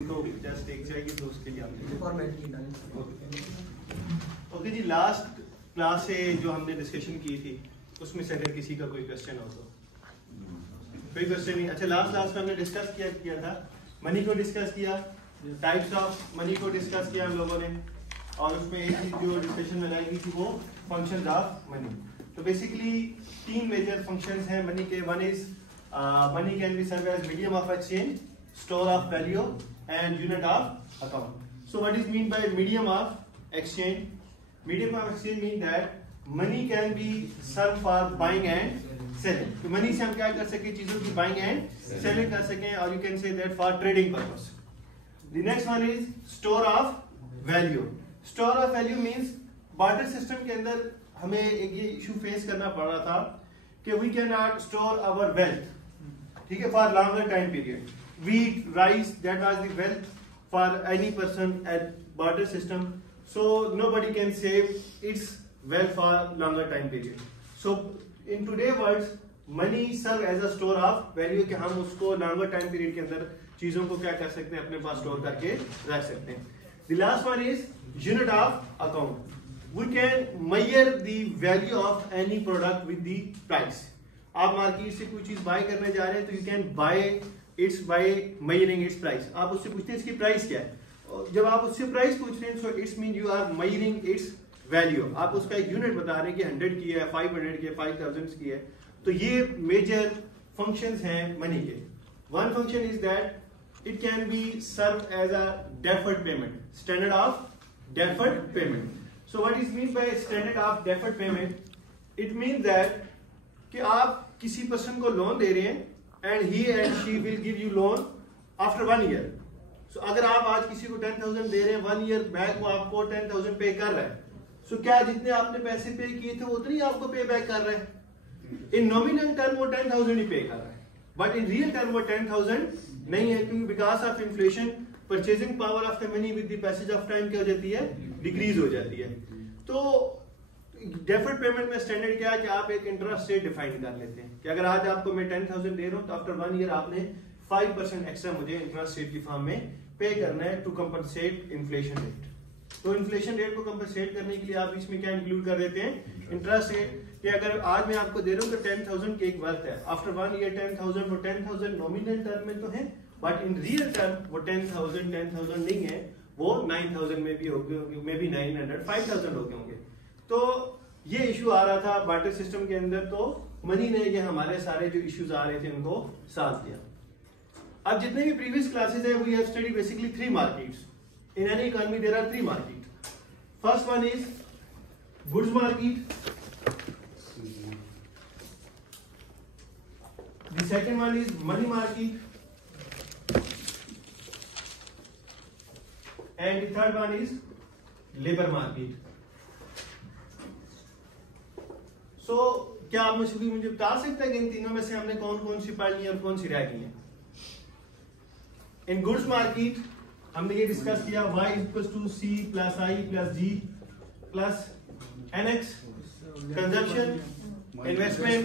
तो जस्ट एक जाएगी तो उसके लिए आपने ओके जी, लास्ट क्लास से जो हमने डिस्कशन की थी उसमें से अगर किसी का कोई क्वेश्चन हो तो कोई क्वेश्चन नहीं। अच्छा, लास्ट क्लास में हमने डिस्कस किया था मनी को डिस्कस किया, टाइप्स ऑफ मनी को डिस्कस किया हम लोगों ने, और उसमें एक चीज जो डिस्कशन में लाई गई थी वो फंक्शंस ऑफ मनी। तो बेसिकली तीन मेजर फंक्शंस हैं मनी के। One is money can be serve as medium of exchange, store of value and unit of account. So what is mean by medium of exchange? Medium of exchange mean that money can be served for buying and selling. तो money से हम क्या कर सके, चीजों की buying and selling कर सकें, और you can say that for trading purpose. The next one is store of value. Store of value means barter system के अंदर हमें एक ये issue face करना पड़ रहा था कि we cannot store our wealth, ठीक है, for longer time period. Wheat, rice, that was the wealth for any person at barter system. So nobody can save its wealth for longer time period. So in today's world, money serve as a store of value कि हम उसको longer time period के अंदर चीजों को क्या कर सकते हैं, अपने पास store करके रख सकते हैं. The last one is unit of account. We can measure the value of any product with the price. आप मार्केट से कोई चीज बाय करने जा रहे हैं तो you can buy it's by measuring it's price. आप उससे पूछते हैं इसकी प्राइस क्या है, और जब आप उससे प्राइस पूछ रहे हैं so it's mean you are measuring its value. आप उसका एक यूनिट बता रहे हैं कि 100 की है, 500 की है, 5000 की है. तो ये मेजर फंक्शंस हैं मनी के. One function is that it can be serve as a deferred payment, standard of deferred payment. So what is mean by standard of deferred payment? It mean that कि आप किसी person को loan दे रहे हैं and he and she will give you loan after 1 year. So अगर आप आज किसी को 10,000 दे रहे हैं, 1 year बैक वो आपको 10,000 पे कर रहा है. So क्या जितने आपने पैसे पे किए थे उतने ही आपको पे बैक कर रहा है? In nominal term वो 10,000 ही पे कर रहा है, but in real term वो 10,000 नहीं है, क्योंकि because of inflation purchasing power of the money with the passage of time क्या हो जाती है, डिक्रीज हो जाती है. तो डेफर्ड पेमेंट में स्टैंडर्ड क्या है कि आप एक इंटरेस्ट रेट डिफाइन कर लेते हैं कि अगर आज आपको मैं 10,000 दे रहा हूं तो आफ्टर 1 ईयर आपने 5% एक्स्ट्रा मुझे इंटरेस्ट रेट की फॉर्म में पे करना है टू कंपनसेट इन्फ्लेशन रेट. तो इन्फ्लेशन रेट को कंपनसेट करने के लिए आप इसमें क्या इंक्लूड कर देते हैं, इंटरेस्ट रेट. कि अगर आज मैं आपको दे रहा हूँ तो 10,000 की एक वर्थ है, आफ्टर 1 ईयर 10,000, वो 10,000 नॉमिनल टर्म में तो है, बट इन रियल टर्म वो 10,000 नहीं है, वो 9,000 में भी होंगे, मे बी 900, 5,000 हो गए होंगे. तो ये इशू आ रहा था बार्टर सिस्टम के अंदर, तो मनी ने ये हमारे सारे जो इश्यूज आ रहे थे उनको सॉल्व किया. अब जितने भी प्रीवियस क्लासेस है we have study basically 3 markets. In any economy there are 3 market. First one is goods market, the second one is money market, and the third one is labour market. So, क्या आप मुझे बता सकते हैं कि इन तीनों में से हमने कौन कौन सी पढ़ ली है और कौन सी रह गई है? इन गुड्स मार्केट हमने ये डिस्कस किया y equals to c plus i plus g plus nx, consumption, investment,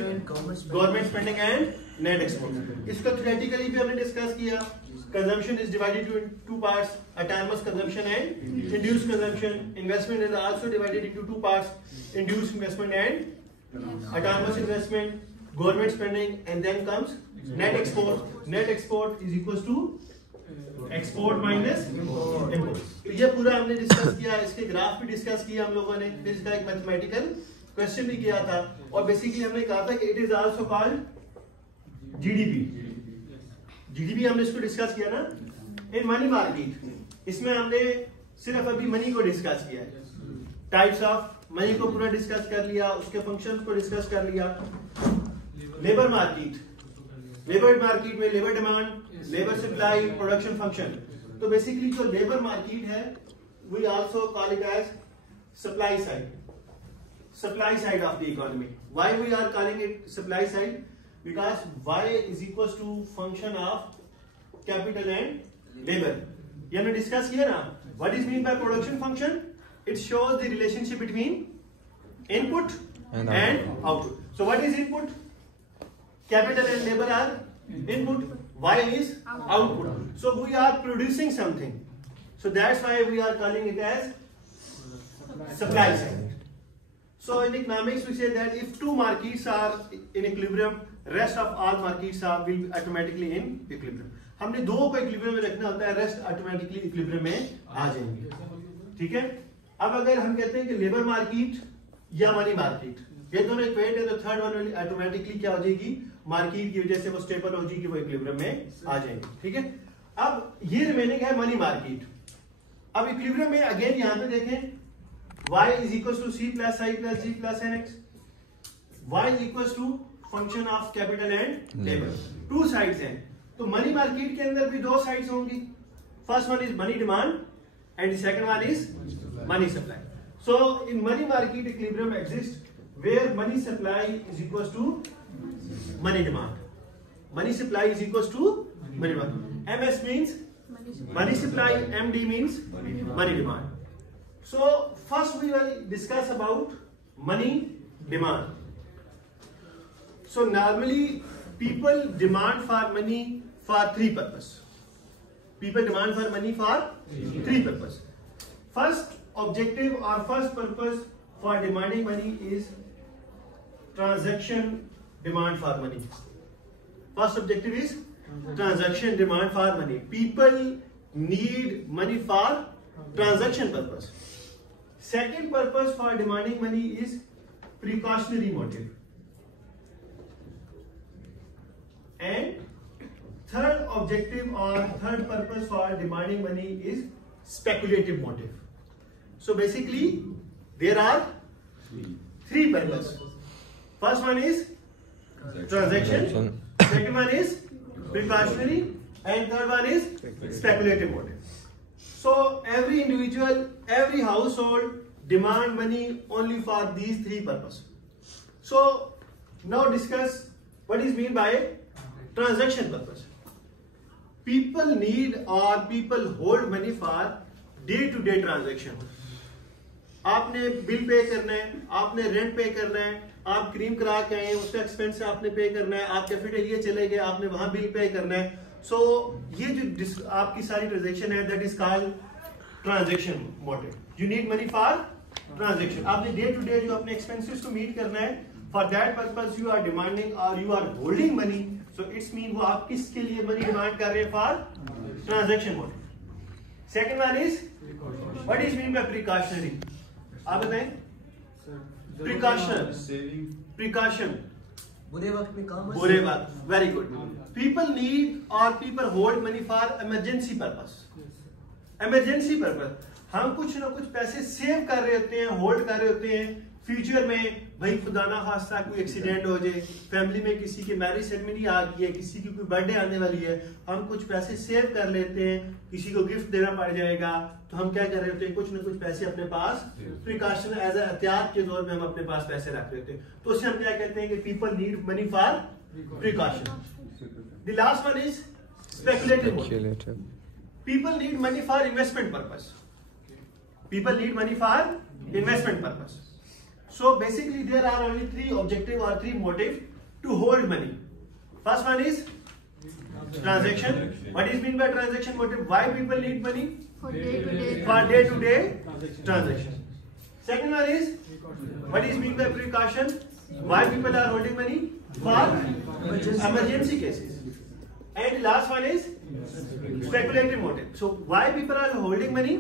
government spending and net export. इसको थ्योरेटिकली भी हमने डिस्कस किया. Consumption is divided to 2 parts, autonomous consumption and induced consumption. Investment is also divided into 2 parts, induced investment and autonomous investment, government spending, and then comes net export. Net export is equals to export minus import. तो ये पूरा हमने discuss किया. इसके graph भी discuss किया हम लोगों ने, फिर इसका एक मैथमेटिकल क्वेश्चन भी किया था, और बेसिकली हमने कहा था कि it is also called GDP. GDP हमने इसको डिस्कस किया ना. इन मनी मार्केट इसमें हमने सिर्फ अभी मनी को डिस्कस किया है. टाइप्स ऑफ मनी को पूरा डिस्कस कर लिया, उसके फंक्शंस को डिस्कस कर लिया. लेबर मार्केट, लेबर मार्केट में labour demand, labour supply, production function. तो बेसिकली जो लेबर मार्केट है we also call it as supply side, supply side of the economy. Why we are calling it supply side? Because y is equals to function of capital and labour. ये हमने discuss किया ना. What is mean by production function? It shows the relationship between input and output. So what is input? Capital and labor are input. Y is output. So we are producing something. So that's why we are calling it as supply side. So in economics we say that if two markets are in equilibrium, rest of all markets will be automatically in equilibrium. हमने दो को equilibrium में रखना होता है, rest automatically equilibrium में आ जाएंगे. ठीक है. अब अगर हम कहते हैं कि लेबर मार्केट या मनी मार्केट, ये दोनों इक्वेट है, तो थर्ड वन ऑटोमेटिकली क्या हो जाएगी, मार्केट की वजह से वो स्टेबल हो जाएगी, वो इक्विलिब्रियम में आ जाएंगे. ठीक है. अब ये रिमेनिंग है मनी मार्केट. अब इक्विलिब्रियम में अगेन यहाँ पे देखें, y is equals to c plus I plus g plus nx. y is equals to function of capital and labor. Two sides हैं. तो मनी मार्केट के अंदर भी दो साइड्स होंगी. First one is money demand and second one is money supply. So in money market equilibrium exist where money supply is equals to money demand. Money supply is equals to money demand. ms means money supply, md means money demand. So first we will discuss about money demand. So normally people demand for money for three purpose. People demand for money for three purpose. First objective or first purpose for demanding money is transaction demand for money. First objective is transaction demand for money. People need money for transaction purpose. Second purpose for demanding money is precautionary motive. And third objective or third purpose for demanding money is speculative motive. So basically there are three purposes. First one is transaction, second one is precautionary, and third one is speculative motive. So every individual, every household demand money only for these three purposes. So now discuss what is mean by transaction purpose. People need or people hold money for day-to-day transaction. आपने bill pay करना है, आपने rent पे करना है, आप cream करा के आए, उसका एक्सपेंस आपने पे करना है, आप कैफेटेरिया चले गए, आपने वहां बिल पे करना है. सो ये जो आपकी सारी ट्रांजेक्शन है, that is called transaction motive. You need money for transaction. आपने डे टू डे जो अपने एक्सपेंसेस को मीट करना है, for that purpose you are demanding और you are holding money. So it's mean वो आप किसके लिए मनी डिमांड कर रहे हैं, for transaction motive. Second one is what is mean by precautionary. आप बताएं. प्रिकॉशन बुरे वक्त में काम. बुरे वक्त. Very good. People need or people hold money for emergency purpose. Emergency purpose. हम कुछ ना कुछ पैसे सेव कर रहे होते हैं, होल्ड कर रहे होते हैं. फ्यूचर में भाई खुदा ना खास्ता कोई एक्सीडेंट हो जाए, फैमिली में किसी की मैरिज सेरेमनी आ गई है, किसी की कोई बर्थडे आने वाली है, हम कुछ पैसे सेव कर लेते हैं. किसी को गिफ्ट देना पड़ जाएगा तो हम क्या कर रहे होते हैं, कुछ ना कुछ पैसे अपने पास प्रिकॉशन एज एहतियात के तौर पे हम अपने पास पैसे रख रहे होते हैं. तो उससे हम क्या कहते हैं कि people need money for precaution. The last one is speculative motive. People need money for investment purpose. People need money for investment purpose. So basically there are only three objective or three motive to hold money. First one is transaction. What is mean by transaction motive? Why people need money? For day to day transaction. Second one is what is mean by precaution? Why people are holding money? For emergency cases. And last one is speculative motive. So why people are holding money?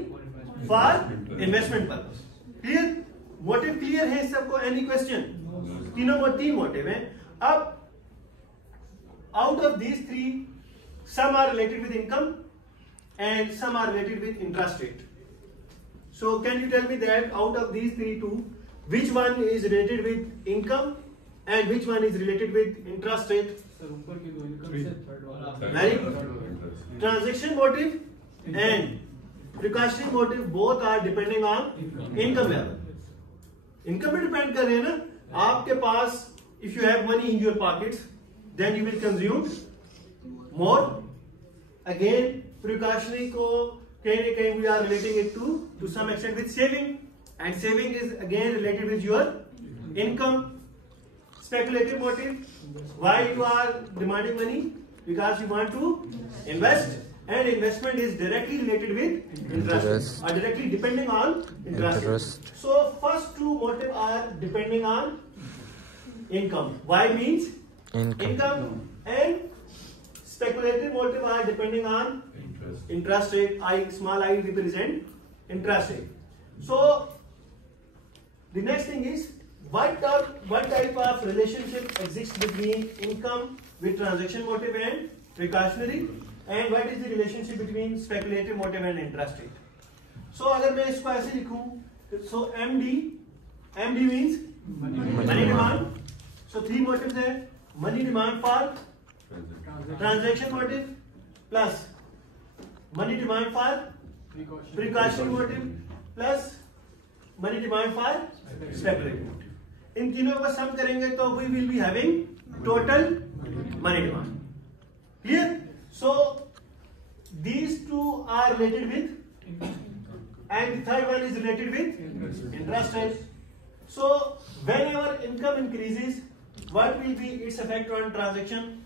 For investment purpose. Clear? Motive clear है सबको? Any question? तीन motive हैं. अब out of these three, some are related with income and some are related with interest rate. So can you tell me that out of these three two, which one is related with income and which one is related with interest rate? Very good. Transaction motive and precautionary motive both are depending on income level. Income पे depend कर रहे हैं ना. आपके पास if you have money in your pockets then you will consume more. Again precautionary को कहीं ना कहीं we are relating it to some extent with saving, and saving is again related with your income. Speculative motive, why you are demanding money? because you want to invest, and investment is directly related with interest, or directly depending on interest. So first two motives are depending on income. Y means income, and speculative motive are depending on interest rate. I, small I represent interest rate. So the next thing is what type of relationship exists between income with transaction motive and precautionary, and what is the relationship between speculative motive and interest rate. So अगर मैं इसको ऐसे लिखूं, so MD means money demand. So three motives है, money demand for transaction motive plus money demand for precautionary motive plus money demand for speculative motive. इन तीनों को सम करेंगे तो we will be having total money demand. Clear? So these two are related with, and the third one is related with interest rate. So whenever income increases, what will be its effect on transaction?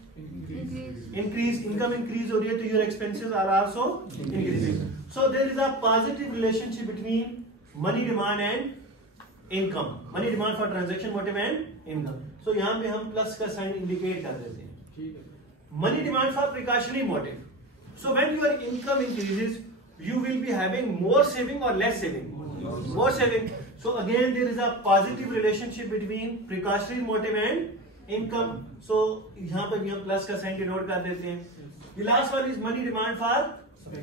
Increase. Income increase हो रही है तो your expenses are also increasing. So there is a positive relationship between money demand and income. Money demand for transaction motive and income. So यहाँ पे हम plus का sign indicate कर देते हैं. Money demand for precautionary motive. So when your income increases, you will be having more saving or less saving? More saving. So again there is a positive relationship between precautionary motive and income. So यहाँ पे भी हम plus का sign denote कर देते हैं. The last one is money demand for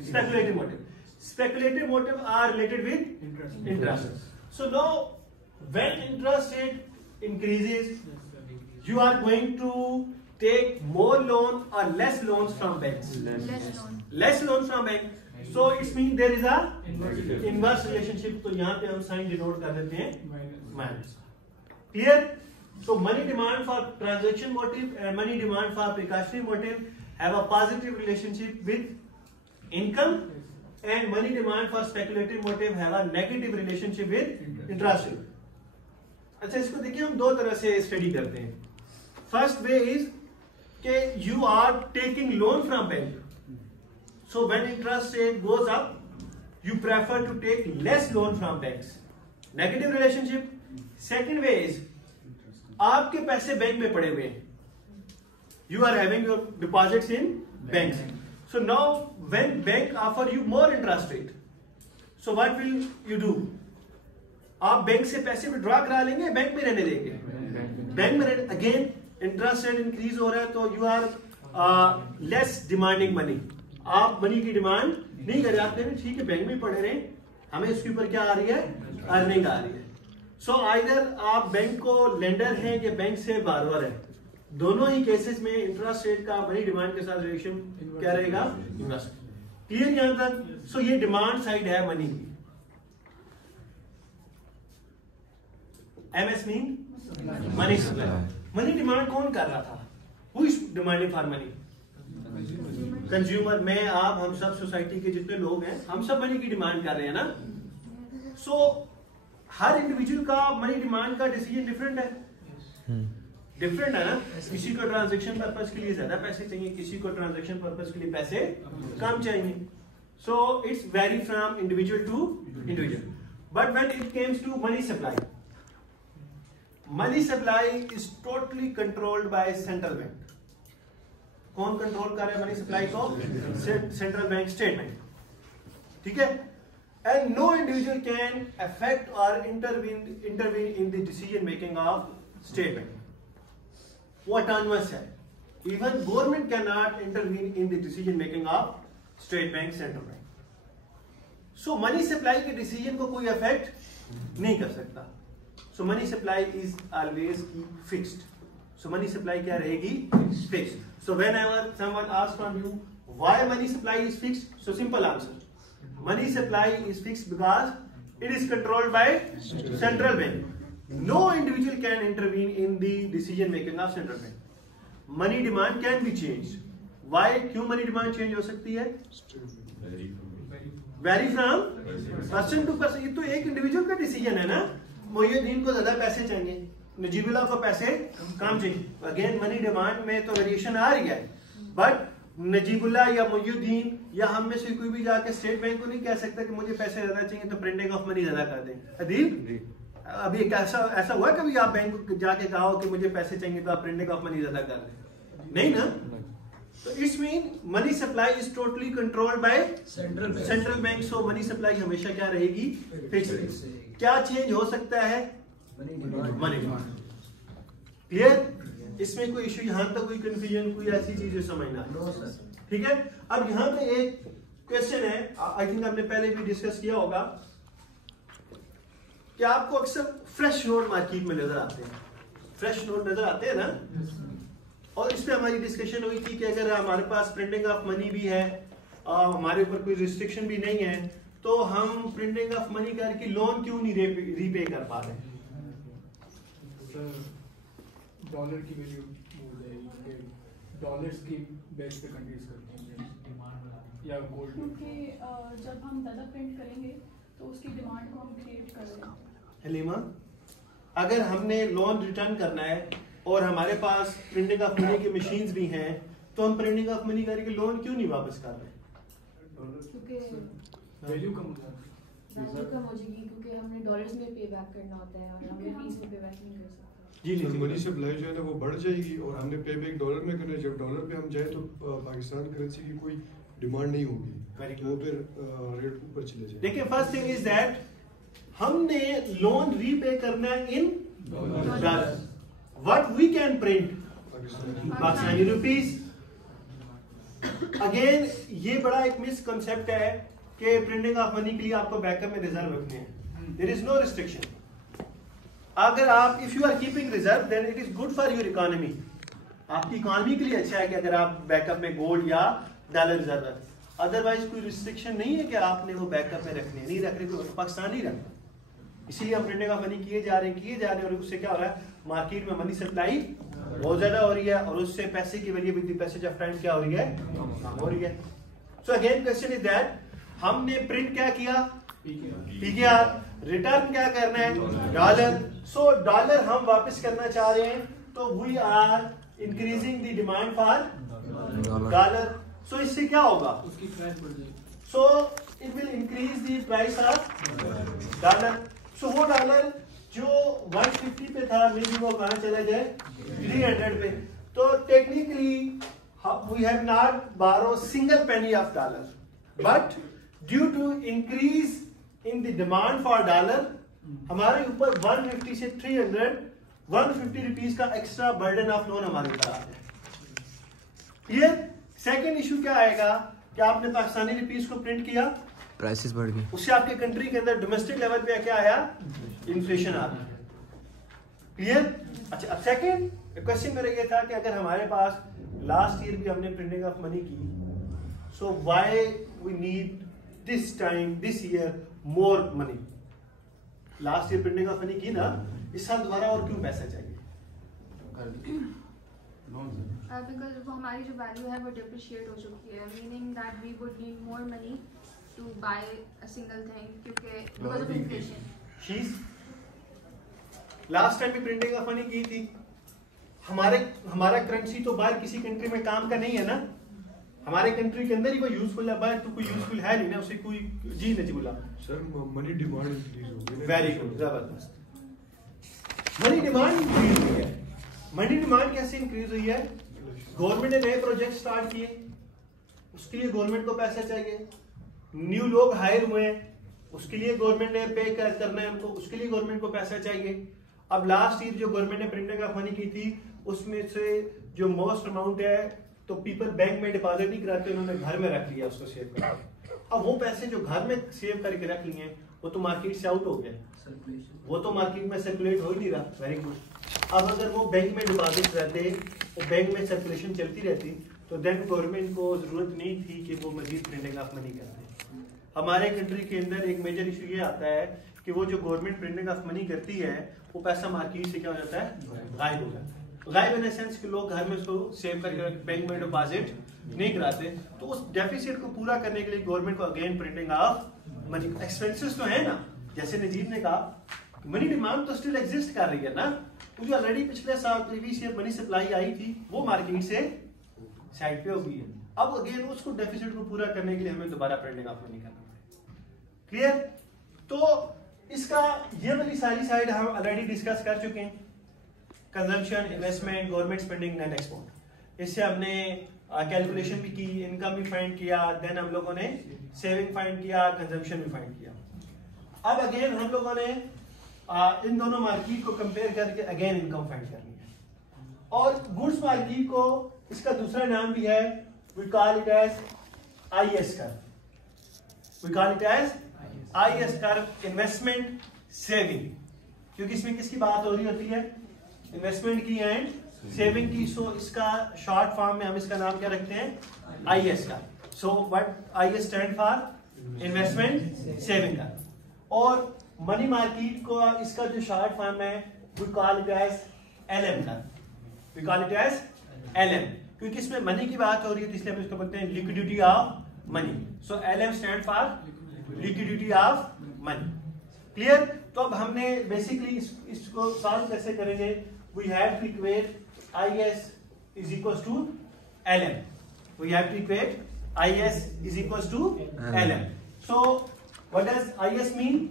speculative motive. Speculative motive are related with interest. So now when interest rate increases, you are going to take more loan or less loans from banks. Less loans from bank. So it means there is a inverse relationship. तो यहाँ पे हम sign denote कर देते हैं minus. Clear? So money demand for transaction motive and money demand for precautionary motive have a positive relationship with income, and money demand for speculative motive have a negative relationship with interest rate. अच्छा, इसको देखिए हम दो तरह से study करते हैं. First way is के you are taking loan from bank. So when interest rate goes up, you prefer to take less loan from banks. Negative relationship. Second way is आपके पैसे बैंक में पड़े हुए हैं. You are having your deposits in banks. So now when bank offer you more interest rate, so what will you do? आप bank से पैसे withdraw करा लेंगे, बैंक में रहने देंगे? बैंक में रहने. अगेन इंटरेस्ट रेट इंक्रीज हो रहा है तो you are less demanding money. आप मनी की डिमांड नहीं कर रहे. आप कह रहे ठीक है बैंक में पड़े रहे, हमें इसके ऊपर क्या आ रही है? अर्निंग आ रही है. सो आइदर आप बैंक को लेंडर हैं या बैंक से बारोवर है. दोनों ही केसेस में इंटरेस्ट रेट का मनी डिमांड के साथ रिलेशन क्या रहेगा? इन्वेस्ट. क्लियर यहां तक? सो ये डिमांड साइड है मनी की. MS mean money supply. Money demand कौन कर रहा था? Who is demanding for money? Consumer. मैं, आप, हम सब सोसाइटी के जितने लोग हैं, हम सब मनी की डिमांड कर रहे हैं ना. सो हर इंडिविजुअल का मनी डिमांड का डिसीजन डिफरेंट है. डिफरेंट है ना. किसी को ट्रांजैक्शन पर्पस के लिए ज्यादा पैसे चाहिए, किसी को ट्रांजैक्शन पर्पस के लिए पैसे कम चाहिए. So it's vary from individual to individual. But when it comes to money supply, money supply is totally controlled by central bank. कौन कंट्रोल कर रहा है मनी सप्लाई को? Central bank, state bank. ठीक है. And no individual can affect और intervene in the decision making of state bank. वो autonomous है. Even government can not intervene in the decision making of state bank, central bank. So money supply के decision को कोई affect नहीं कर सकता. So money supply is always fixed. So money supply क्या रहेगी? Fixed. So whenever someone asks from you why money supply is fixed, so simple answer. Money supply is fixed because it is controlled by central bank. No individual can intervene in the decision making of central bank. Money demand can be changed. Why? क्यों money demand change हो सकती है? Vary from person to person. ये तो एक individual का decision है ना. मोहिउद्दीन को ज्यादा पैसे चाहिए, नजीबुल्लाह को पैसे कम चाहिए. अगेन मनी डिमांड में तो वेरिएशन आ रही है, बट नजीबुल्लाह या मोयुद्दीन या हम में से कोई भी जाके स्टेट बैंक को नहीं कह सकता कि मुझे पैसे ज्यादा चाहिए तो प्रिंटिंग ऑफ मनी ज्यादा कर दें। अदीब, अभी ऐसा हुआ कभी आप बैंक को जाके कहा हो कि मुझे पैसे चाहिए तो आप प्रिंटिंग ऑफ मनी ज्यादा कर दें? नहीं ना। तो it's mean money supply is totally controlled by central bank. So money supply हमेशा क्या रहेगी? फिक्स। क्या चेंज हो सकता है? Money demand. क्लियर? इसमें कोई इशू, यहां तक कोई कंफ्यूजन, कोई ऐसी चीज समझना? ठीक है। अब यहां पे एक क्वेश्चन है, आई थिंक हमने पहले भी डिस्कस किया होगा कि आपको अक्सर फ्रेश नोट मार्केट में नजर आते हैं। फ्रेश नोट नजर आते हैं ना, और इस पे हमारी डिस्कशन हुई थी कि अगर हमारे पास प्रिंटिंग ऑफ मनी भी है, हमारे ऊपर कोई रिस्ट्रिक्शन भी नहीं है, तो हम प्रिंटिंग ऑफ मनी करके लोन क्यों नहीं रीपे कर पा रहे? डॉलर की वैल्यू हो जाएगी, डॉलर्स की बेस पे कंट्रीज करती हैं या गोल्ड, क्योंकि जब हम ज़्यादा प्रिंट करेंगे तो उसकी डिमांड को हम क्रिएट कर रहे हैं। हलीमा, अगर हमने लोन रिटर्न करना है और हमारे पास प्रिंटिंग ऑफ मनी की मशीन्स भी हैं, तो हम प्रिंटिंग ऑफ मनी करके लोन क्यों नहीं वापस कर रहे? क्योंकि वैल्यू कम हो जाती है। वैल्यू कम हो जाएगी क्योंकि हमने डॉलर्स में पे बैक करना होता है और हम रुपीस में पे बैक नहीं कर सकते। जी तो मनी सप्लाई जो है ना वो बढ़ जाएगी और हमने पे बैक डॉलर में करना है। जब डॉलर पे हम जाए तो पाकिस्तान करेंसी की कोई डिमांड नहीं होगी, वो फिर रेट ऊपर चले जाएगा। देखिए, फर्स्ट थिंग इज दैट हमने लोन रीपे करना in dollar. What we can print Pakistani rupees. Again ये बड़ा एक मिसकंसेप्ट है कि प्रिंटिंग ऑफ मनी के लिए आपको बैकअप में रिजर्व रखने हैं। There is no restriction. अगर आप if you are keeping reserve then it is good for your economy. आपकी इकोनॉमी के लिए अच्छा है कि अगर आप बैकअप में गोल्ड या डॉलर रिजर्व रखें। अदरवाइज कोई रिस्ट्रिक्शन नहीं है कि आपने वो बैकअप में रखने, नहीं रख रहे तो पाकिस्तान नहीं रखना। इसीलिए हम प्रिंटिंग ऑफ मनी किए जा रहे हैं और उससे क्या हो रहा है? मार्केट में मनी सप्लाई बहुत ज्यादा हो रही है और उससे पैसे की value with the passage of time क्या हो रही है? कम हो रही है। So again question is that हमने प्रिंट क्या किया? पीकेआर। रिटर्न क्या करना है? डॉलर। सो डॉलर हम वापस करना चाह रहे हैं, तो we are increasing the demand for dollar. So इससे क्या होगा? उसकी प्राइस बढ़ जाएगी। So it will increase the price of dollar. So वो डॉलर जो 150 पे था, मे बी वो कहां चला जाए? 300 पे। तो technically we have not borrow single penny of dollar, but due to increase in the demand for dollar हमारे ऊपर 150 से 300 150 रुपीज का एक्स्ट्रा बर्डन ऑफ लोन हमारे ऊपर आता है। क्लियर? सेकेंड इशू क्या आएगा कि आपने पाकिस्तानी रुपीज को प्रिंट किया, प्राइसेस बढ़ गई, उससे आपके कंट्री के अंदर डोमेस्टिक लेवल पे क्या आया? इन्फ्लेशन आ गया। क्लियर? अच्छा, अब सेकेंड क्वेश्चन मेरा ये था कि अगर हमारे पास लास्ट ईयर भी हमने प्रिंटिंग ऑफ मनी की, so why we need this time this year more money? Last year printing of money की ना, इस साल दोबारा और क्यों पैसा चाहिए? बिकॉज वो हमारी जो वैल्यू है वो डिप्रिशिएट हो चुकी है, meaning that we would need more money to buy a single thing क्योंकि because of inflation. Last time भी प्रिंटिंग ऑफ मनी की थी। हमारा करेंसी तो बाहर किसी कंट्री में काम का नहीं है ना, हमारे कंट्री के अंदर ही वो यूजफुल है, बाहर तो कोई यूजफुल है नहीं ना, उसे कोई जी नहीं बोला। सर मनी डिमांड इंक्रीज हो गई। वेरी गुड, जबरदस्त। मनी डिमांड इंक्रीज हुई है। मनी डिमांड कैसे इंक्रीज हुई है? गवर्नमेंट ने नए प्रोजेक्ट स्टार्ट किए, उसके लिए गवर्नमेंट को पैसा चाहिए। न्यू लोग हायर हुए हैं, उसके लिए गवर्नमेंट ने पे करना है उनको, उसके लिए गवर्नमेंट को पैसा चाहिए। अब लास्ट ईयर जो गवर्नमेंट ने प्रिंटिंग ऑफ मनी की थी, उसमें से जो मोस्ट अमाउंट है तो पीपल बैंक में डिपॉजिट नहीं कराते, उन्होंने घर में रख लिया उसको सेव करके। अब वो पैसे जो घर में सेव करके रख लिए वो तो मार्केट से आउट हो गए, वो तो मार्केट में सर्कुलेट हो ही नहीं रहा। Very good. अब अगर वो बैंक में डिपॉजिट रहते और बैंक में सर्कुलेशन चलती रहती, तो देन गवर्नमेंट को जरूरत नहीं थी कि वो मजीद प्रिंटिंग ऑफ मनी करते। हमारे कंट्री के अंदर एक मेजर इशू ये आता है कि वो जो गवर्नमेंट प्रिंटिंग ऑफ मनी करती है, वो पैसा मार्केट से क्या हो जाता है? गायब हो जाता है। गायब इन सेंस कि लोग घर में उसको सेव करके बैंक में डिपॉजिट नहीं कराते। तो उस डेफिसिट को पूरा करने के लिए गवर्नमेंट को again printing of money, expenses तो है ना, जैसे नजीब ने कहा मनी डिमांड तो स्टिल एग्जिस्ट कर रही है ना, जो ऑलरेडी पिछले साल previous year money supply I थी वो मार्केट से साइड पे होगी। अब अगेन उसको डेफिसिट को पूरा करने के लिए हमें दोबारा प्रिंटिंग ऑफ मनी करना है। क्लियर? तो इसका ये वाली सारी साइड हम ऑलरेडी डिस्कस कर चुके हैं, consumption, investment, government spending, net export. इससे हमने कैलकुलेशन भी की, इनकम भी फाइंड किया, देन हम लोगों ने सेविंग फाइंड किया, कंजम्पशन भी फाइंड किया। अब अगेन हम लोगों ने इन दोनों मार्केट को कंपेयर करके अगेन इनकम फाइंड करनी है। और गुड्स मार्केट को इसका दूसरा नाम भी है, we call it as IS curve. We call it as IS curve, investment saving, क्योंकि इसमें किसकी बात हो रही होती है? इन्वेस्टमेंट की एंड सेविंग की। सो इसका शॉर्ट फॉर्म में हम इसका नाम क्या रखते हैं? IS का। So what IS stand for? Investment saving का। और मनी मार्केट को इसका जो शॉर्ट फॉर्म है, we call it as LM का। We call it as LM, क्योंकि इसमें मनी की बात हो रही है, तो इसलिए हम इसको बोलते हैं liquidity of money. So LM stand for liquidity of money. Clear? तो अब हमने बेसिकली इसको सॉल्व कैसे करेंगे? We have to equate IS is equals to LM. We have to equate IS is equals to LM. So what does IS mean?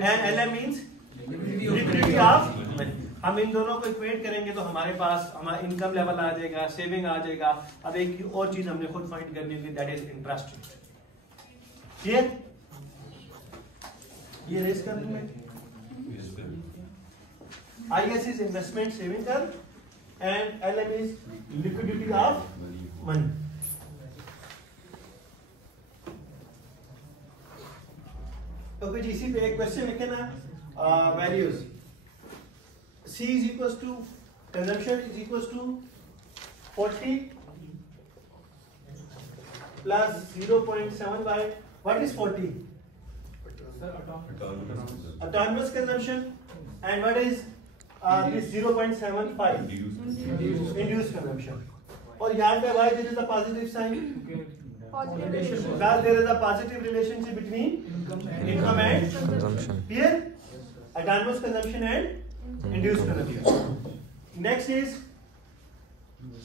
And LM means liquidity of money. हम इन दोनों को equate करेंगे तो हमारे पास हमारा income level आ जाएगा, saving आ जाएगा। अब एक और चीज हमने खुद फाइंड करनी है, that is interest rate. Clear? ये रेस कर लूं मैं। IS is investment saving curve and LM is liquidity of money. Okay जी, इसी पे एक क्वेश्चन लिखे ना, values C is equals to consumption is equals to 40 plus 0.75. What is 40? Autonomous consumption. And what is this 0.75? Induced consumption. और यहाँ पे why there is a positive sign? Because there is a positive relationship between income and consumption. Here, autonomous consumption and induced consumption. Next is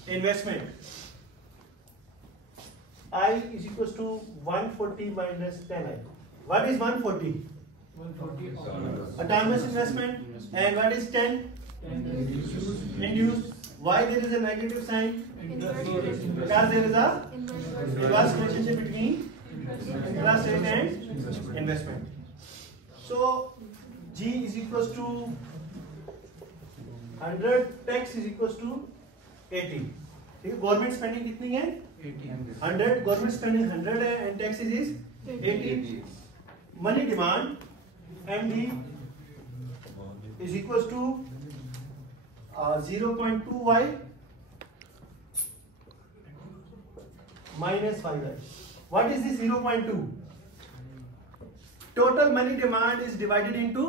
investment. I is equals to 140 minus 10I. What is 140? Autonomous investment. And what is 10? Induced. Why there is a negative sign? Because there is a inverse relationship between interest rate and investment. So G is equals to 100, tax is equals to 80. ठीक है? Government spending कितनी है? 100. Government spending 100 है and taxes is 80. Money demand MD is equals to 0.2y minus 5y. What is this 0.2? Total money demand is divided into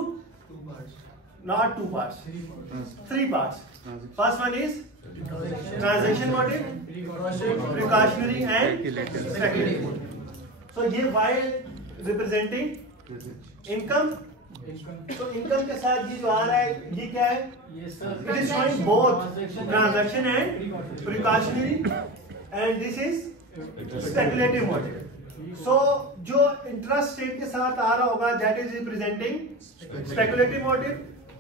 not two parts, three parts. First one is transaction motive, precautionary and speculative motive. So ये Y representing income. तो income के साथ ये जो आ रहा है ये क्या है? It is showing both transaction and precautionary, and this is speculative motive. So जो इंटरेस्ट रेट के साथ आ रहा होगा that is representing speculative motive.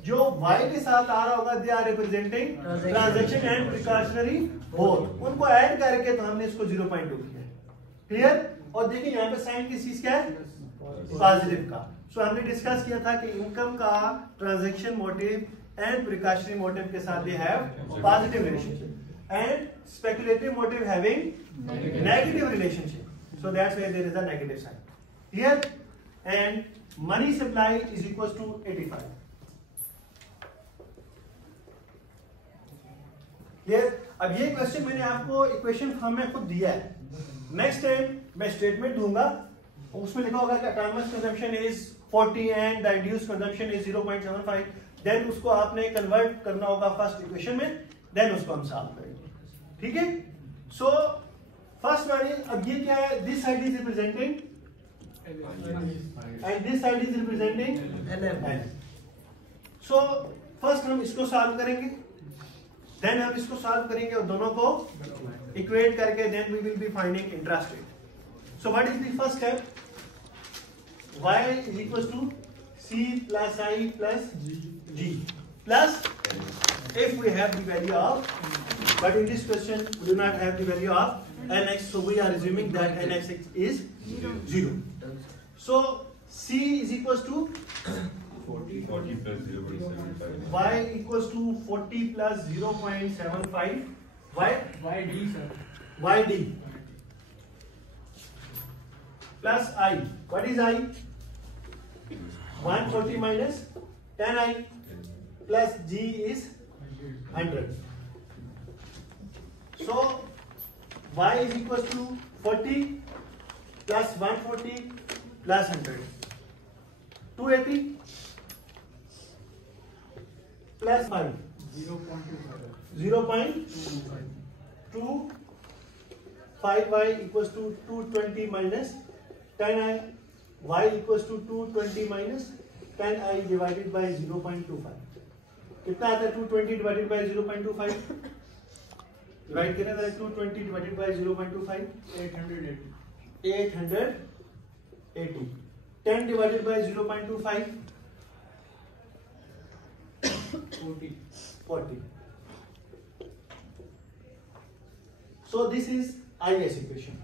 जो Y के साथ आ रहा होगा they are representing transaction and precautionary both. उनको ऐड करके तो हमने इसको 0.2 किया। क्लियर? और देखिए यहाँ पे साइन किस चीज का है? पॉजिटिव का। सो हमने डिस्कस किया था कि इनकम का transaction motive and precautionary motive के साथ they have positive relationship and speculative motive having negative relationship. So that's why there is a negative sign. Clear? And money supply is equals to 85। Clear? अब ये question मैंने आपको equation form में खुद दिया है। नेक्स्ट टाइम मैं statement दूंगा, उसमें लिखा होगा कि autonomous consumption is 40 and the induced consumption is 0.75. Then उसको आपने कन्वर्ट करना होगा फर्स्ट इक्वेशन में, देन उसको हम सॉल्व करेंगे। ठीक है? सो फर्स्ट वन इज, अब ये क्या है? This side is representing and this side is representing LM. So first हम इसको सॉल्व करेंगे। देन हम इसको सॉल्व करेंगे और दोनों को इक्वेट करके then we will be finding interest rate. So what is the first step? y is equals to c plus I plus g plus if we have the value of, but in this question we do not have the value of nx, so we are assuming that nx is 0. So c is equals to 40 plus 0.75. y equals to 40 plus 0.75 y YD, sir. yd plus I. What is I? 140 minus 10i plus g is 100. So y is equals to 40 plus 140 plus 100. 280 plus 5. 0.25y equals to 220 minus 10i. Y equals to 220 minus 10i divided by 0.25. कितना आता है 220 divided by 0.25? Divide करें जरा 220 divided by 0.25? 880. 10 divided by 0.25? 40. So this is IS equation.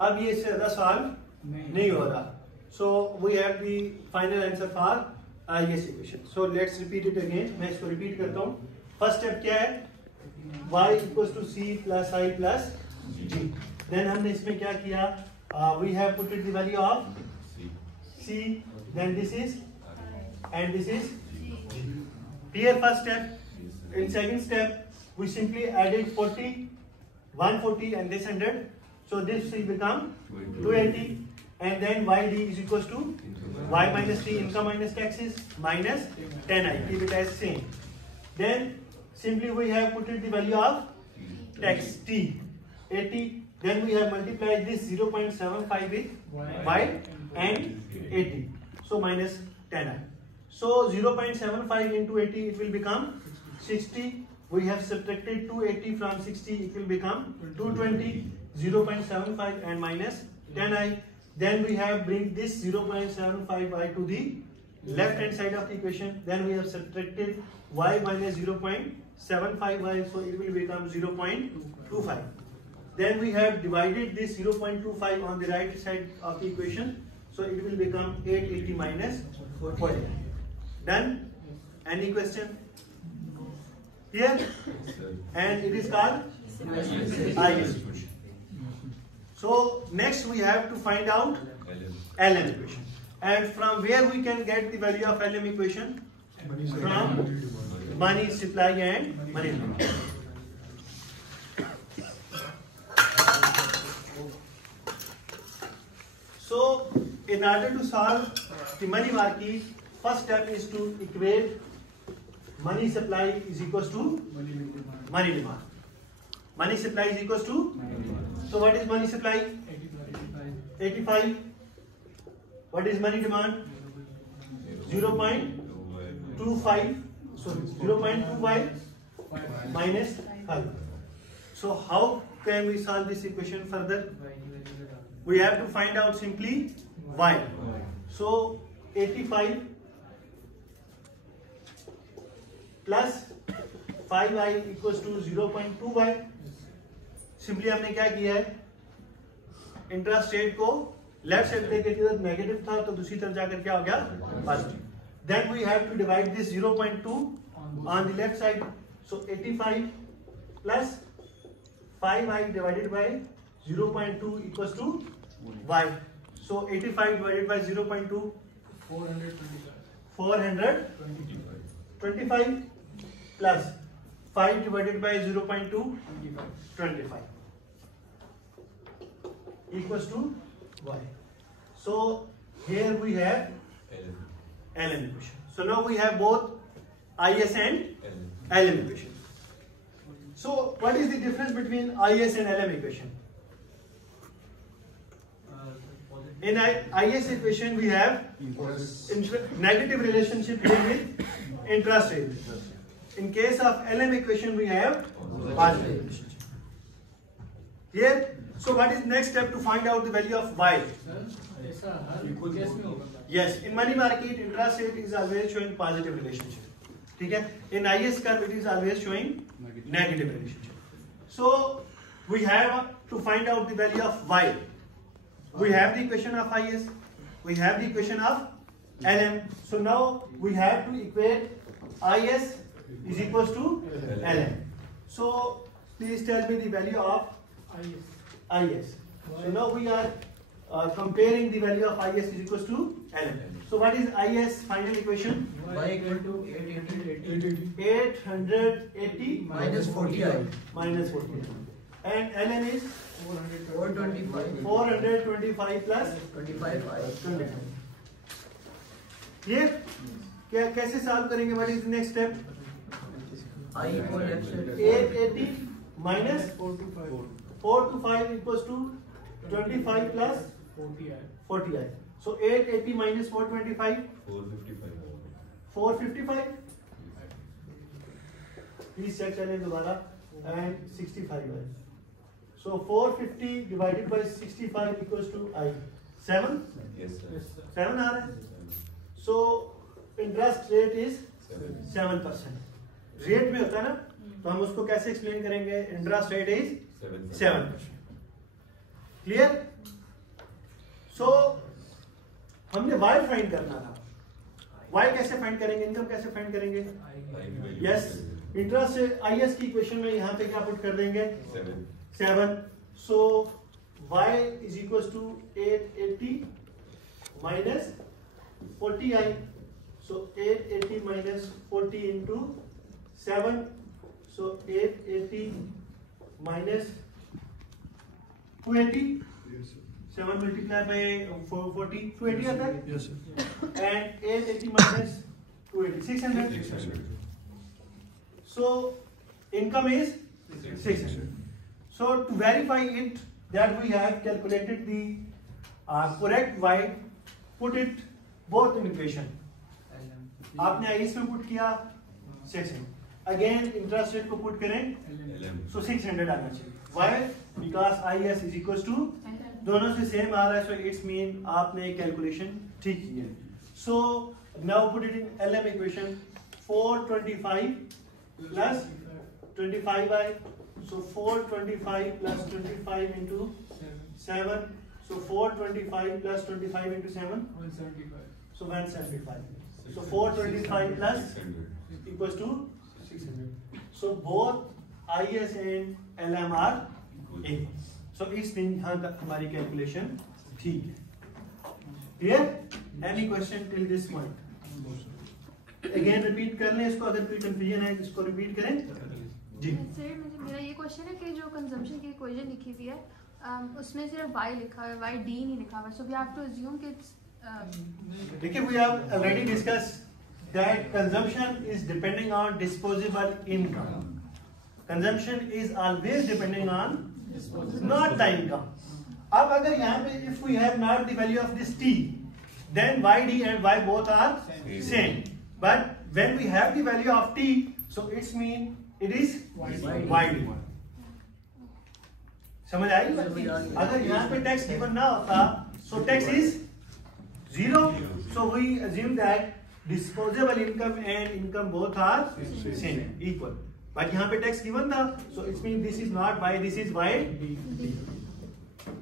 अब ये इससे ज्यादा solve नहीं हो रहा. So we have the final answer for IS equation. So let's repeat it again. मैं इसको repeat करता हूँ. First step क्या है? Y equals to C plus I plus G. Then हमने इसमें क्या किया? We have put it the value of C. Then this is and this is here first step. In second step we simply added 40, 140 and this 100. So this will become 280. And then yd is equals to y minus t, income minus taxes, minus 10i. Keep it as same. Then simply we have put it the value of tax t, 80. Then we have multiplied this 0.75 with y and 80. So minus 10i. So 0.75 into 80 it will become 60. We have subtracted 280 from 60. It will become 220. 0.75 and minus 10i. Then we have bring this 0.75y to the left hand side of the equation. Then we have subtracted y minus 0.75y, so it will become 0.25. Then we have divided this 0.25 on the right side of the equation, so it will become 880 minus 40. Done? Any question? Here? And it is called IS equation. So next we have to find out LM equation. And from where we can get the value of LM equation? From money supply and money demand. So in order to solve the money market, first step is to equate money supply is equals to money demand. Money supply is equals to? So what is money supply? 85. What is money demand? 0.25. So 0.25 minus 5. So how can we solve this equation further? We have to find out simply y. So 85 plus 5i equals to 0.2y. Simply हमने क्या किया है, interest rate को left side पे किधर negative था तो दूसरी तरफ जाकर क्या हो गया positive. Then we have to divide this 0.2 on the left side. So 85 plus 5i divided by 0.2 equals to y. So 85 divided by 0.2 425 plus 5 divided by 0.2 25 equals to y. So here we have LM equation. So now we have both IS and LM equation. So what is the difference between IS and LM equation? In IS equation we have negative relationship with interest rate. in case of LM equation we have positive relationship. Clear? So what is next step to find out the value of y? ऐसा हर case में होगा. Yes, in money market interest rate is always showing positive relationship. ठीक है? In IS curve it is always showing negative relationship. So we have to find out the value of y. We have the equation of IS. We have the equation of LM. So now we have to equate IS is equals to LM. So please tell me the value of IS. So now we are comparing the value of IS is equals to LM. So what is IS final equation? Y equal to 880 880 minus 40i minus 40. And LM is 425 425 plus 25i. 25. Clear? क्या कैसे solve करेंगे? What is the next step? I equal 880 minus 4 to 5 equals to 25 plus 40i. So 880 minus 425 455. Please check चलें दोबारा. And 65i. So 450 divided by 65 equals to I. 7? Yes, sir. 7 आ रहा है. So interest rate is 7%. Rate में होता है ना, तो हम उसको कैसे एक्सप्लेन करेंगे? Interest rate is 7%. क्लियर? सो हमने y फाइंड करना था. y कैसे फाइंड करेंगे? इनकम कैसे फाइंड करेंगे? यस, इंटरेस्ट से IS की इक्वेशन में यहाँ पे क्या पुट कर देंगे? 7. So y is equal to 880 minus 40i. So 880 minus 40 into 7. So 880 minus 280. Yes, sir. 7 multiplied by 40. 280 आता है? Yes, sir. And 880 minus 280. 600. So income is 600. So to verify it that we have calculated the correct y, put it both in equation. आपने IS में put किया 600. Again interest rate को put करें सो 600 आना चाहिए. Why? Because IS is equals to दोनों से same आ रहा है. सो इट्स मीन आपने कैलकुलेशन ठीक की है. So now put it in LM equation. 425 plus 25i. So 425 plus 25 into 7. So 425 plus 25 into 7. 175. So 175. So 425 plus equals to 600. So both IS and LM are equal. So इस दिन यहाँ तक हमारी calculation ठीक है. Clear? Any question till this point? Again repeat कर लें इसको. अगर कोई confusion है इसको repeat करें. जी. सर मेरा ये क्वेश्चन है कि जो कंजम्पशन की इक्वेशन लिखी हुई है उसमें सिर्फ y लिखा है, y d नहीं लिखा हुआ. So we have to assume कि देखिए, we have already discussed that consumption is depending on disposable income. Consumption is always depending on not the income. अब अगर यहाँ पे if we have not the value of this t, then yd and y both are same. But when we have the value of t, so it's mean it is yd. समझ आई? अगर यहाँ पे tax given ना होता, so tax is 0. So we assume that disposable income and income both are same, equal. But यहाँ पे tax given था, so it means this is not y, this is y.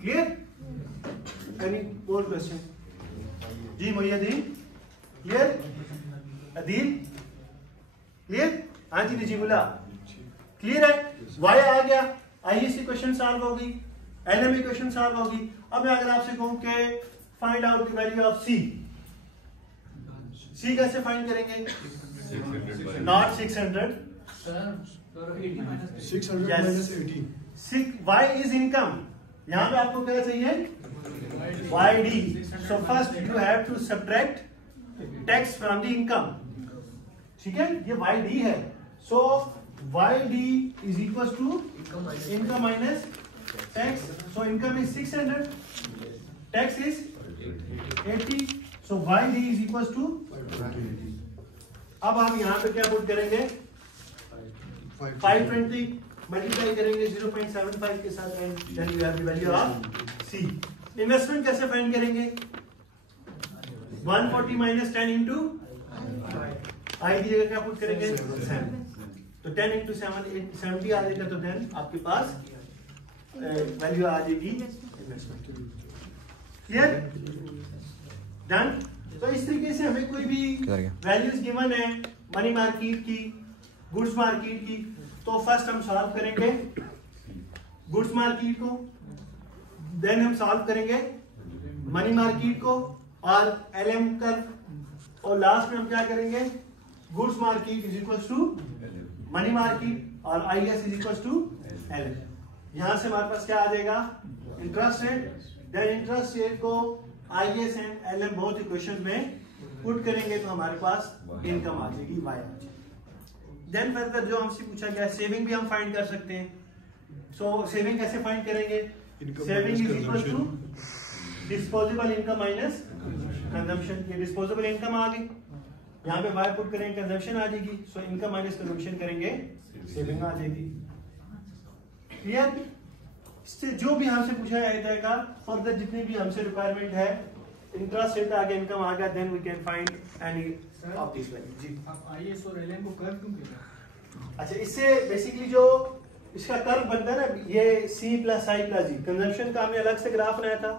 Clear? Any more question? Ji Mohiuddin, clear? Adeel, clear? हाँ जी नजीमुल्लाह, clear है? y आ गया, IS equation solve होगी, LM equation solve होगी. अब मैं अगर आपसे कहूँ कि find out the value of C, C कैसे फाइंड करेंगे? Not 600. 600 Yes. minus 80. Y is income. यहाँ पे आपको क्या चाहिए? YD. So first you have to subtract tax from the income. ठीक है? ये YD है. So YD is equals to income minus tax. So income is 600. Tax is 80. So YD is equals to. अब हम यहाँ पे क्या पुट करेंगे? 520 मल्टीप्लाई करेंगे 0.75 के साथ and then we have the value of C. Investment कैसे फाइंड करेंगे? 140 माइनस 10 इंटू आई की जगह क्या पुट करेंगे 7, तो 10 इंटू 70 आ जाएगा, तो देन आपके पास वैल्यू आ जाएगी इन्वेस्टमेंट। क्लियर? डन? तो इस तरीके से हमें कोई भी वैल्यूज गिवन है मनी मार्केट की, गुड्स मार्केट की, तो फर्स्ट हम सॉल्व करेंगे गुड्स मार्केट को, देन हम सॉल्व करेंगे मनी मार्केट को और एलएम कर्व, और लास्ट में हम क्या करेंगे goods market is equal to money market और IS is equal to LM. यहां से हमारे पास क्या आ जाएगा interest rate, then interest rate को IS and LM both equation में पुट करेंगे तो हमारे पास इनकम आ जाएगी वाई। देन फर्दर जो हमसे पूछा गया सेविंग भी हम फाइंड कर सकते हैं। सो सेविंग कैसे फाइंड करेंगे? Saving is equal to disposable income minus consumption. ये डिस्पोजेबल इनकम आ गई, यहाँ पे वाई पुट करेंगे कंजम्पशन आ जाएगी, सो इनकम माइनस कंजम्पशन करेंगे सेविंग आ जाएगी। क्लियर? इससे जो भी हमसे पूछा जाएगा फर्दर जितनी भी हमसे रिक्वायरमेंट है, इंटरेस्ट रेट आ गया, इनकम आ गया, then we can find any of this value. जी आप आईएस और एलएम को कर्व क्यों कहते हैं? अच्छा, इससे बेसिकली जो इसका कर्व बनता है ना, ये C प्लस आई प्लस जी, कंजम्पशन का हमने अलग से ग्राफ बनाया था,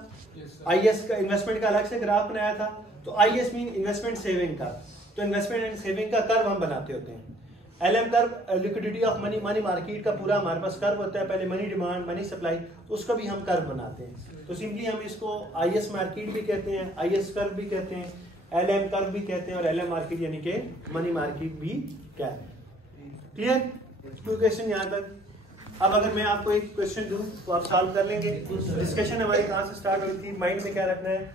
आईएस का इन्वेस्टमेंट का अलग से ग्राफ बनाया था, तो आईएस मीन इन्वेस्टमेंट सेविंग का, तो इन्वेस्टमेंट एंड सेविंग का कर्व हम बनाते होते हैं। LM curve liquidity of money, money market का पूरा हमारे पास कर्व होता है, पहले मनी डिमांड मनी सप्लाई, तो उसका भी हम कर्व बनाते हैं। तो सिंपली हम इसको आईएस मार्केट भी कहते हैं, आईएस कर्व भी कहते हैं, एलएम कर्व भी कहते हैं, और एलएम मार्केट यानी कि मनी मार्केट भी कहते हैं। क्लियर? कोई क्वेश्चन यहाँ तक? अब अगर मैं आपको एक क्वेश्चन दूं तो आप सॉल्व कर लेंगे। डिस्कशन हमारी कहाँ से स्टार्ट हुई थी, माइंड में क्या रखना है।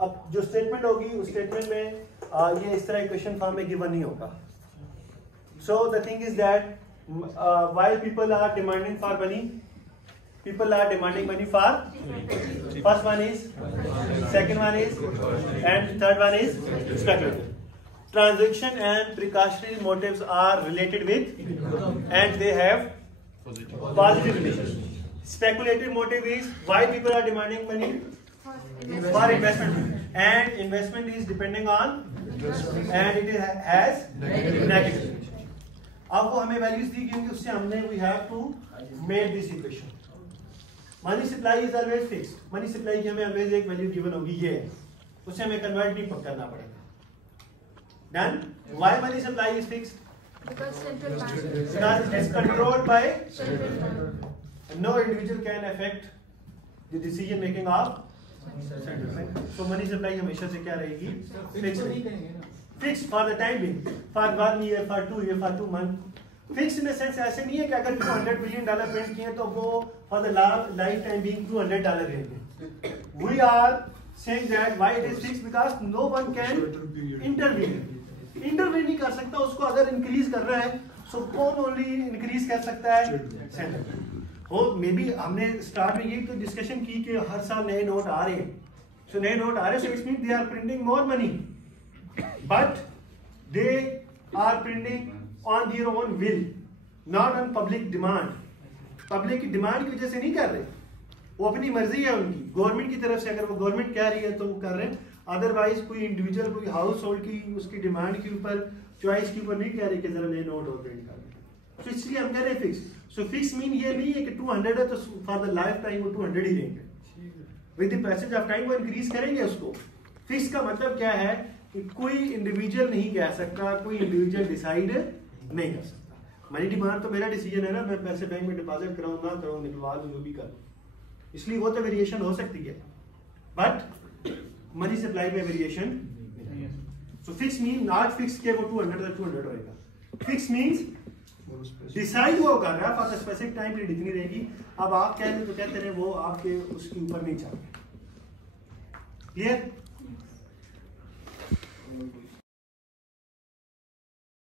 अब जो स्टेटमेंट होगी उस स्टेटमेंट में ये इस तरह क्वेश्चन फॉर्म में गिवन नहीं होगा। So the thing is that while people are demanding for money, people are demanding money for first one is, second one is, and third one is speculative. Transaction and precautionary motives are related with and they have positive relations. Speculative motive is why people are demanding money for investment, and investment is depending on and it has negative relation. अब वो हमें values दी गई, उससे हमने we have to make this equation. Money supply is always fixed, money supply की हमें always एक value given होगी, ये है, उसे हमें कन्वर्ट नहीं करना पड़ेगा। Done? Why money supply is fixed? Because central bank. Because it is controlled by no individual can affect the decision making of central bank. So money supply हमेशा से क्या रहेगी? फिक्स नहीं करेंगे ना, Fixed for the time being, for 1 year, for 2 year, for 2 months. Fix in the sense ऐसे नहीं है कि अगर $200 बिलियन प्रिंट किए तो वो for the life time being $200 रहेंगे। We are saying that why it is fixed because no one can intervene नहीं कर सकता, उसको अगर इंक्रीज कर रहा है सो कौन ओनली इंक्रीज कर सकता है? Central bank. हो मे बी हमने स्टार्ट में ये तो डिस्कशन की कि हर साल नए नोट आ रहे हैं, सो नए नोट आ रहे हैं, so it's mean they are printing more money, but they are printing on their own will, not on public demand. Public की डिमांड की वजह से नहीं कर रहे, वो अपनी मर्जी है उनकी, गवर्नमेंट की तरफ से अगर वो गवर्नमेंट कह रही है तो वो कर रहे हैं, अदरवाइज कोई इंडिविजुअल कोई हाउस होल्ड की उसकी डिमांड के ऊपर चॉइस के ऊपर नहीं कह रहे कि जरा नए नोट और प्रिंट कर। तो इसलिए हम कह रहे हैं फिक्स। सो फिक्स मीन ये नहीं है कि 200 है तो फॉर द लाइफ टाइम वो 200 ही रहेंगे, with the passage of time वो इंक्रीज करेंगे उसको। फिक्स का मतलब क्या है कि कोई इंडिविजुअल नहीं कह सकता, कोई इंडिविजुअल डिसाइड नहीं कर सकता। मनी डिमांड तो मेरा डिसीजन है ना, मैं पैसे बैंक में डिपॉजिट कराऊं ना कराऊं, निकलवा दूं, जो भी करूं, इसलिए वो तो वेरिएशन हो सकती है, बट मनी सप्लाई में variation. So fix mean not fix के वो 200 रहेगा। फिक्स मींस डिसाइड वो कर रहा है for the specific time period इतनी रहेगी। अब आप कह रहे तो कहते रहे, वो आपके उसके ऊपर नहीं चलते। क्लियर?